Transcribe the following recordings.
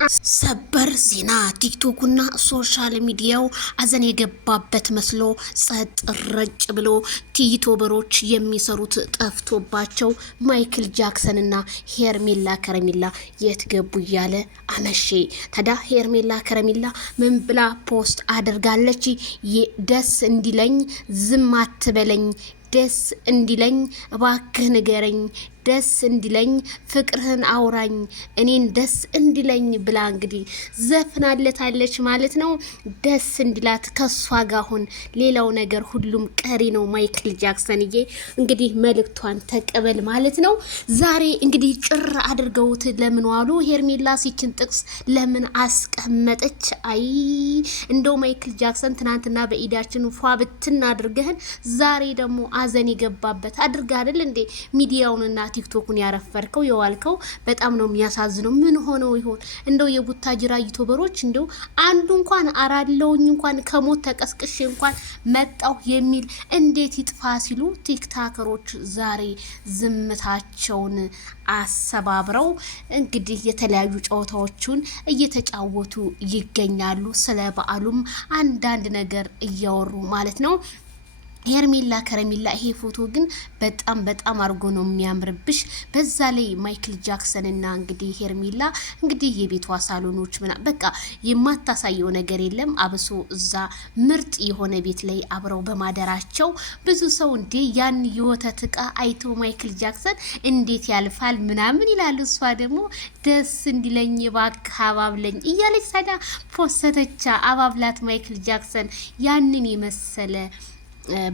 ሰበር ዜና ቲክቶክና ሶሻል ሚዲያው አዘን የገባበት መስሎ ጸጥ ረጭ ብሎ ቲክቶከሮች የሚሰሩት ጠፍቶባቸው ማይክል ጃክሰንና ሄርሜላ ከረሚላ የት ገቡ እያለ አመሼ። ታዲያ ሄርሜላ ከረሚላ ምን ብላ ፖስት አድርጋለች? ደስ እንዲለኝ ዝም አትበለኝ፣ ደስ እንዲለኝ እባክህ ንገረኝ፣ ደስ እንዲለኝ ፍቅርህን አውራኝ፣ እኔን ደስ እንዲለኝ ብላ እንግዲህ ዘፍናለታለች ማለት ነው። ደስ እንዲላት ከሷ ጋር ሁን፣ ሌላው ነገር ሁሉም ቀሪ ነው። ማይክል ጃክሰንዬ እንግዲህ መልእክቷን ተቀበል ማለት ነው። ዛሬ እንግዲህ ጭር አድርገውት ለምን ዋሉ? ሄርሜላ ሲችን ጥቅስ ለምን አስቀመጠች? አይ እንደው ማይክል ጃክሰን ትናንትና በኢዳችን ፏ ብትና አድርገህን ዛሬ ደግሞ አዘን የገባበት አድርጋ አይደል እንዴ ሚዲያውንና ቲክቶኩን ያረፈርከው የዋልከው? በጣም ነው የሚያሳዝነው። ምን ሆነው ይሆን እንደው የቡታጅራ ዩቲዩበሮች? እንደው አንዱ እንኳን አራለውኝ እንኳን ከሞት ተቀስቅሼ እንኳን መጣው የሚል እንዴት ይጥፋ ሲሉ ቲክታከሮች ዛሬ ዝምታቸውን አሰባብረው እንግዲህ የተለያዩ ጨዋታዎችን እየተጫወቱ ይገኛሉ። ስለ በዓሉም አንዳንድ ነገር እያወሩ ማለት ነው። ሄርሜላ ከረሚላ ይሄ ፎቶ ግን በጣም አርጎ ነው የሚያምርብሽ። በዛ ላይ ማይክል ጃክሰን እና እንግዲህ ሄርሜላ እንግዲህ የቤቷ ሳሎኖች በቃ የማታሳየው ነገር የለም። አብሶ እዛ ምርጥ የሆነ ቤት ላይ አብረው በማደራቸው ብዙ ሰው እንዴ ያን የወተት እቃ አይቶ ማይክል ጃክሰን እንዴት ያልፋል ምናምን ይላሉ። እሷ ደግሞ ደስ እንዲለኝ እባክህ አባብለኝ እያለች ታዲያ ፖስተቻ አባብላት ማይክል ጃክሰን ያንን የመሰለ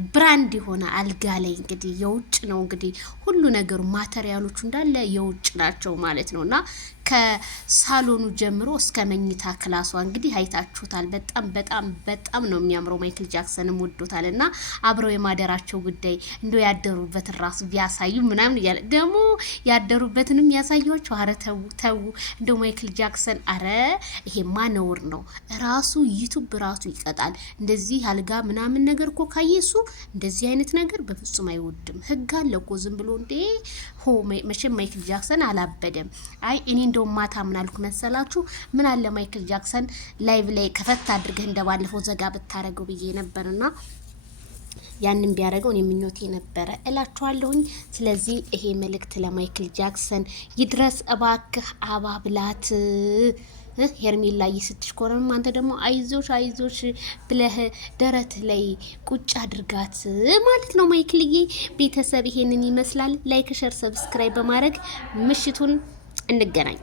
ብራንድ የሆነ አልጋ ላይ እንግዲህ የውጭ ነው እንግዲህ ሁሉ ነገሩ ማቴሪያሎቹ እንዳለ የውጭ ናቸው ማለት ነውና ከሳሎኑ ጀምሮ እስከ መኝታ ክላሷ እንግዲህ አይታችሁታል። በጣም ነው የሚያምረው። ማይክል ጃክሰንም ወዶታልና አብረው የማደራቸው ጉዳይ እንደው ያደሩበትን ራሱ ቢያሳዩ ምናምን እያለ ደግሞ ያደሩበትንም ያሳያቸው። አረ ተው እንደው ማይክል ጃክሰን አረ ይሄማ ነውር ነው። ራሱ ዩቲዩብ ራሱ ይቀጣል። እንደዚህ አልጋ ምናምን ነገር እኮ ካየሱ እንደዚህ አይነት ነገር በፍጹም አይወድም። ህግ አለ እኮ ዝም ብሎ እንዴ መቼም ማይክል ጃክሰን አላበደም። አይ እኔ እንደው ማታ ምን አልኩ መሰላችሁ? ምን አለ ማይክል ጃክሰን ላይቭ ላይ ከፈት አድርገህ እንደባለፈው ዘጋ ብታረገው ብዬ ነበርና ያንን ቢያረገው እኔ ምኞቴ ነበረ እላችኋለሁኝ። ስለዚህ ይሄ መልእክት ለማይክል ጃክሰን ይድረስ እባክህ አባብላት። ሄርሜላ ይስትሽ ኮረም አንተ ደግሞ አይዞሽ ብለህ ደረት ላይ ቁጭ አድርጋት ማለት ነው። ማይክልዬ ቤተሰብ ይሄንን ይመስላል። ላይክ ሸር ሰብስክራይብ በማድረግ ምሽቱን እንገናኝ።